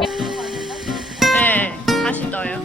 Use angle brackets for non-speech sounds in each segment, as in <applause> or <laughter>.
네, 다시 넣어요.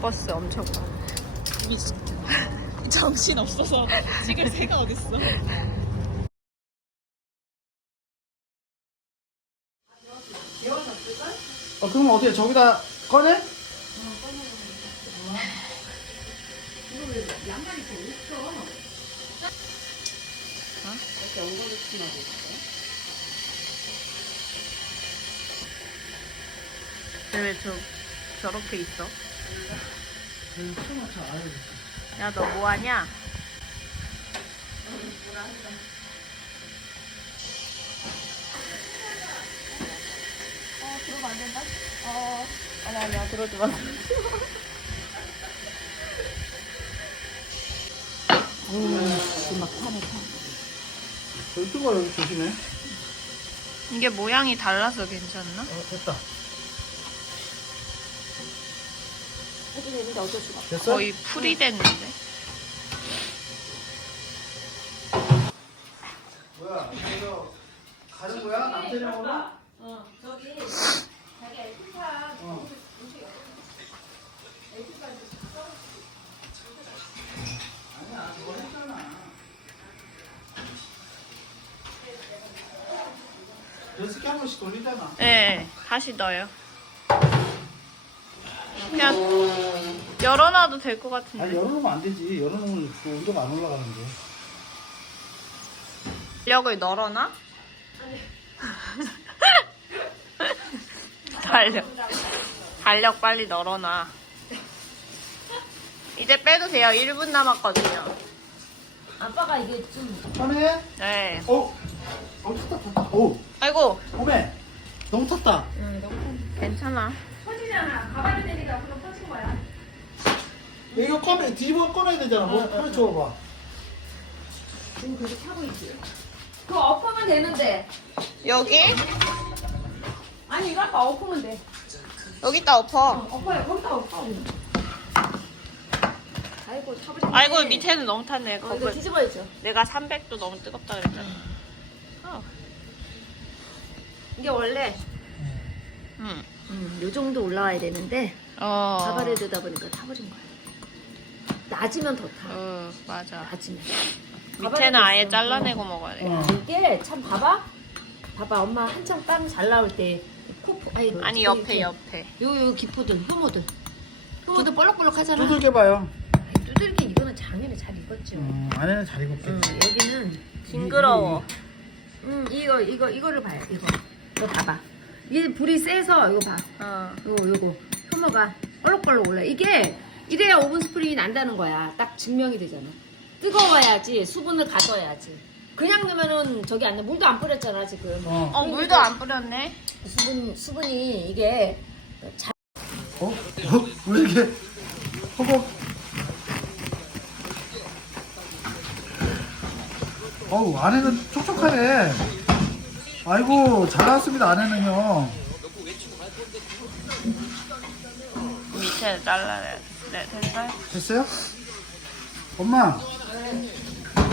버스 엄청 많아. <laughs> 정신 없어서 찍을 새가 어딨어. 어, 그럼 어떻게 저기다 꺼내? 왜 저, 저렇게 있어? 야, 너 뭐하냐? 어, 안 된다? 어, 아니, 아니야, 들어오지 마. 여기 뜨거 여기 조심해. 이게 모양이 달라서 괜찮나? 어, 됐다. 됐어? 거의 풀이 됐는데. 뭐야? 이거 가는 거야? 남편이랑 오늘? 아니야, 그거 했잖아. 연습기 한 번씩 돌리잖아. 네, 다시 넣어요. 그냥 열어놔도 될것 아니, 같은데. 열어놓으면 안 되지. 열어놓으면 그 온도가 안 올라가는데. 달력을 널어놔? <laughs> 달력. 달력 빨리 널어놔. 이제 빼도 돼요. 1분 남았거든요. 아빠가 이게 좀 꺼내? 네. 어? 어, 탔다, 탔다. 오, 아이고, 오메. 너무 탔다. 괜찮아. 이거 꺼내, 뒤집어 꺼내야 되잖아. 뭐, 하나 줘봐. 지금 계속 타고 있지. 그거 엎으면 되는데. 여기? 아니 이거 아빠 엎으면 돼. 여기다 엎어. 엎어요. 거기다 엎어. 아이고 타버렸네. 아이고, 밑에는 너무 탔네. 어, 이거. 뒤집어야죠. 내가 300도 너무 뜨겁다 그랬잖아. 어. 이게 원래 응. 음, 요 정도 올라와야 되는데 어. 가발에 되다 보니까 타버린 거야. 낮으면 더 타. 어, 맞아. 낮으면. 밑에는 아예 있어. 잘라내고 먹어야 돼. 어. 이게 참 봐봐. 봐봐 엄마 한창 빵 잘 나올 때 코프 아니, 아니, 그 옆에, 이렇게 옆에. 요, 요 기포들, 효모들. 효모들 볼록볼록 하잖아. 두들겨 봐요. 두들기 이거는 작년에 잘 익었죠. 음, 안에는 잘 익었겠지. 응, 여기는, 징그러워. 음, 이거, 이거, 이거를 봐요, 이거. 이거 봐봐. 이게 불이 세서, 이거 봐. 어. 요거, 요거. 효모가 볼록볼록 올라. 이게, 이래야 오븐 스프링이 난다는 거야. 딱 증명이 되잖아. 뜨거워야지, 수분을 가둬야지. 그냥 넣으면은 저기 안 돼. 물도 안 뿌렸잖아, 지금. 어. 어, 물도 안 뿌렸네. 수분, 수분이 이게 잘 어? 어? 왜 이렇게 허벅 어우 안에는 촉촉하네 아이고 잘 나왔습니다 안에는요 밑에 잘라내. 네, 됐어요? 됐어요? 엄마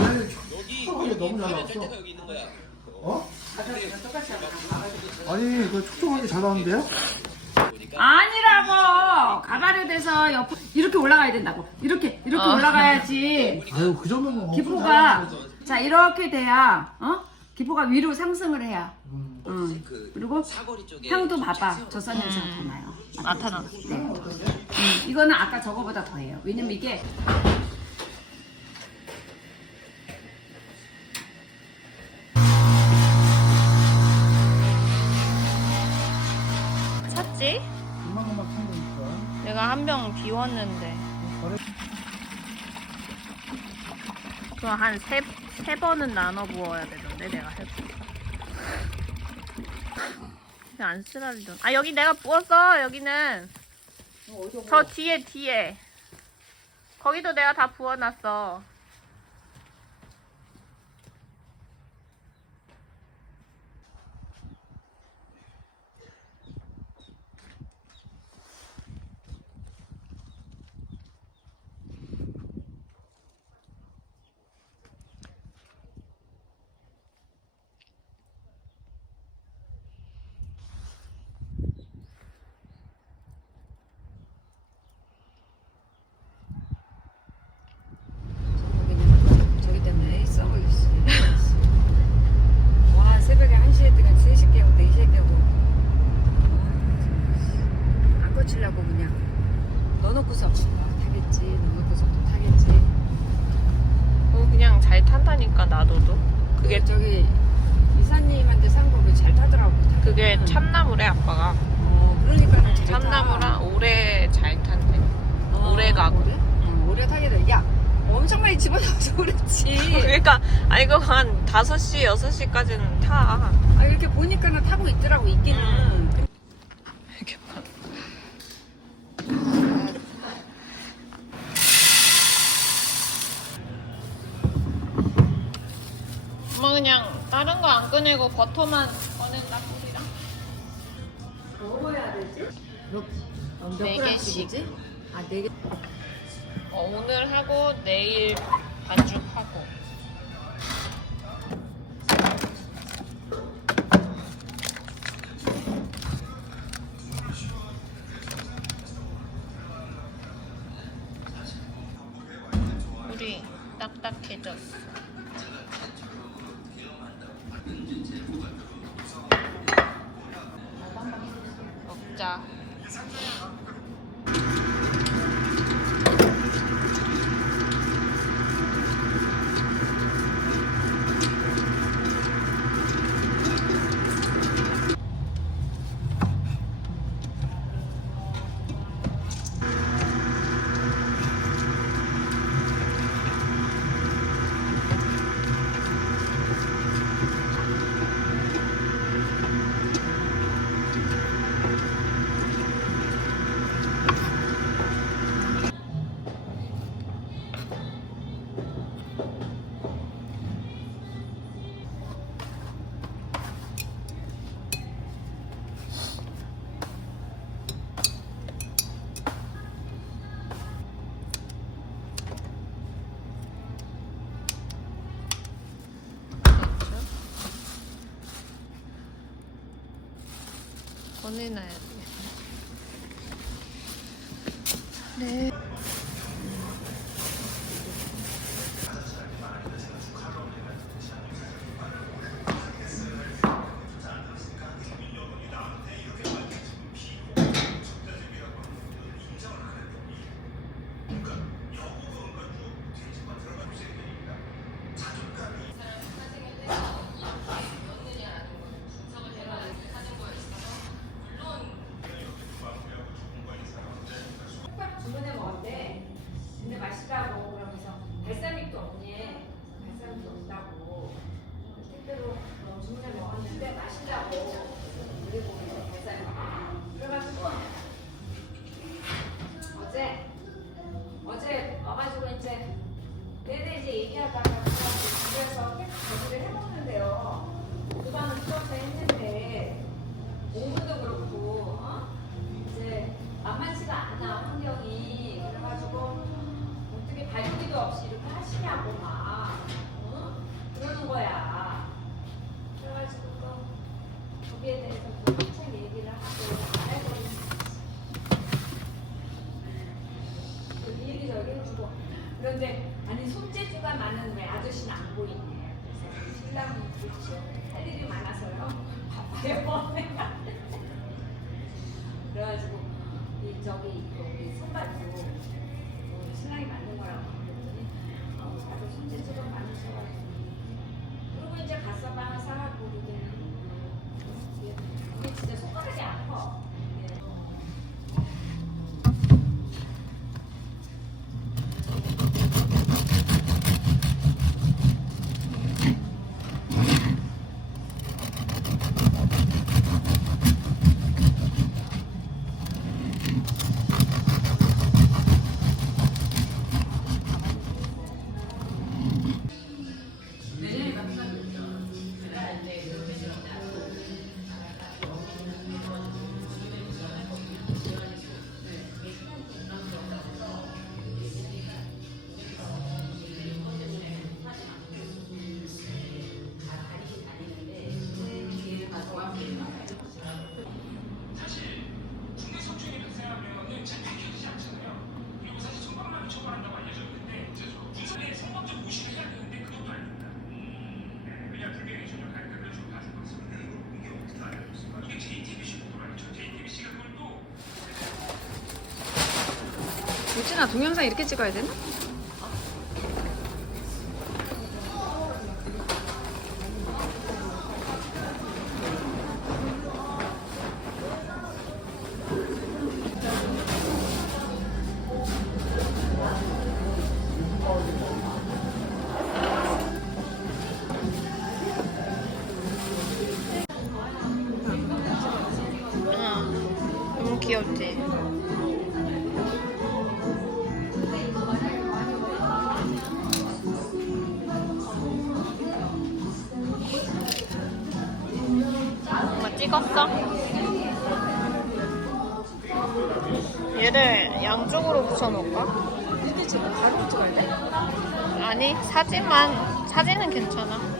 왜 촉촉하게 너무 잘 나왔어 어? 아니 그 촉촉하게 잘 나왔는데요? 아니라고 가발에 대서 옆 이렇게 올라가야 된다고 이렇게 이렇게 어. 올라가야지 아유 그 정도면 기포가 자 이렇게 돼야 어 기포가 위로 상승을 해야 음. 응. 그리고 향도 봐봐. 저선에서 음. 더 나요. 나타나. 네. 음, 이거는 아까 저거보다 더해요. 왜냐면 이게 샀지? 이만큼만 큰 거니까. 내가 한 병 비웠는데. 그거 한세 세 번은 나눠 부어야 되던데 내가 해보니까. 안 쓰라리던. 아 여기 내가 부었어 여기는. 저 뒤에 뒤에. 거기도 내가 다 부어놨어. 그냥 저기 때문에 썩어 있어. 와 새벽에 1시에 뜨면 3시 깨고 4시에 깨고 아, 안 고치려고 그냥 넣어놓고서 타겠지 넣어놓고서 또 타겠지 어, 그냥 잘 탄다니까 놔둬도. 그게 그게 저기 이사님한테 산거잘 타더라고 그게 응. 참나무래 아빠가. 어 그러니까 잘 타. 참나무랑 오래 잘 탄대. 어, 오래 가고. 오래? 응, 오래 타게 돼. 야 엄청 많이 집어넣어서 <laughs> 그렇지 <laughs> 그러니까 아 이거 한 5시 6시까지는 타. 아 이렇게 보니까는 타고 있더라고 있기는 이렇게 봐. 그냥 다른 거 안 꺼내고 버터만 꺼낸다 소리랑. 먹어야 되지? 몇, 네 그램씩이지? 아, 네 개. 어, 오늘 하고 내일 보내놔야 돼. 네. 밥 거기에 대해서 또 한참 얘기를 하고 그렇죠. <laughs> 그래가지고 이 저기 선발도 우리 신랑이 만든 유진아 동영상 이렇게 찍어야 되나? 찍었어? 얘를 양쪽으로 붙여놓을까? 이렇게 찍어 가로 찍어야 돼? 아니 사진만 사진은 괜찮아.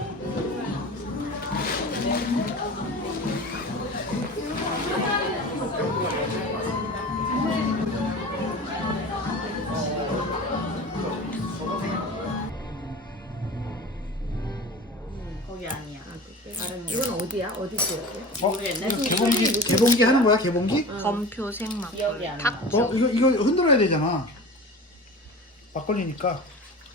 어디야? 어디 지역이야? 어? 개봉기 개봉기 하는 거야 개봉기? 검표 생막. 기억이 안 나. 닭. 어 이거 이거 흔들어야 되잖아. 막걸리니까.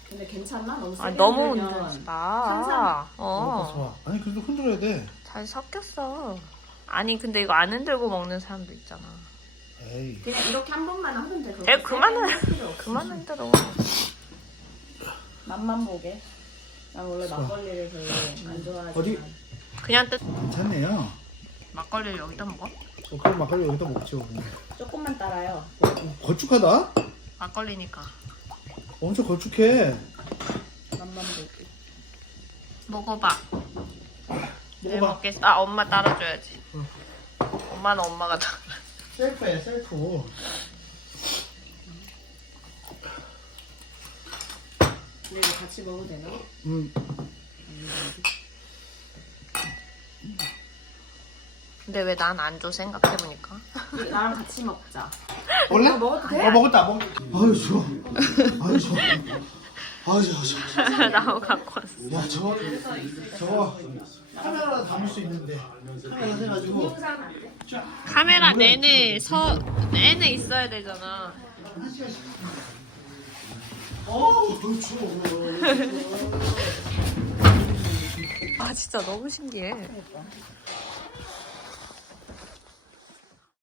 근데 괜찮나? 너무 아 세게 너무 흔들면 흔들지 마. 어. 어. 좋아. 아니 그래도 흔들어야 돼. 잘 섞였어. 아니 근데 이거 안 흔들고 먹는 사람도 있잖아. 에이. 그냥 이렇게 한 번만 하면 돼. 에할 필요 없어. 그만 흔들어. 맛만 보게. 난 원래. 막걸리를 별로 안 좋아하지만. 어디? 그냥 뜻. 괜찮네요. 막걸리를 여기다 먹어? 어, 그럼 막걸리 여기다 먹죠. 조금만 따라요. 걸쭉하다. 막걸리니까. 엄청 걸쭉해. 맛만 보게. 먹어봐. 네 먹어봐. 먹겠어. 아 엄마 따라줘야지. 응. 엄마는 엄마가 다. 셀프야 셀프. 근데 이거 같이 먹어도 되나? 음. 근데 왜 난 안 줘 생각해보니까. 나랑 같이 먹자. 원래? 이거 먹어도 돼? 어 먹었다 먹. 아유 좋아. 아유 좋아. 아유 좋아. 좋아. <laughs> 나무 갖고 왔어. 야 저거 저거 카메라 담을 수 있는데 카메라 해가지고 카메라 내내 서 내내 있어야 되잖아. 어우 추워. 아 진짜 너무 신기해.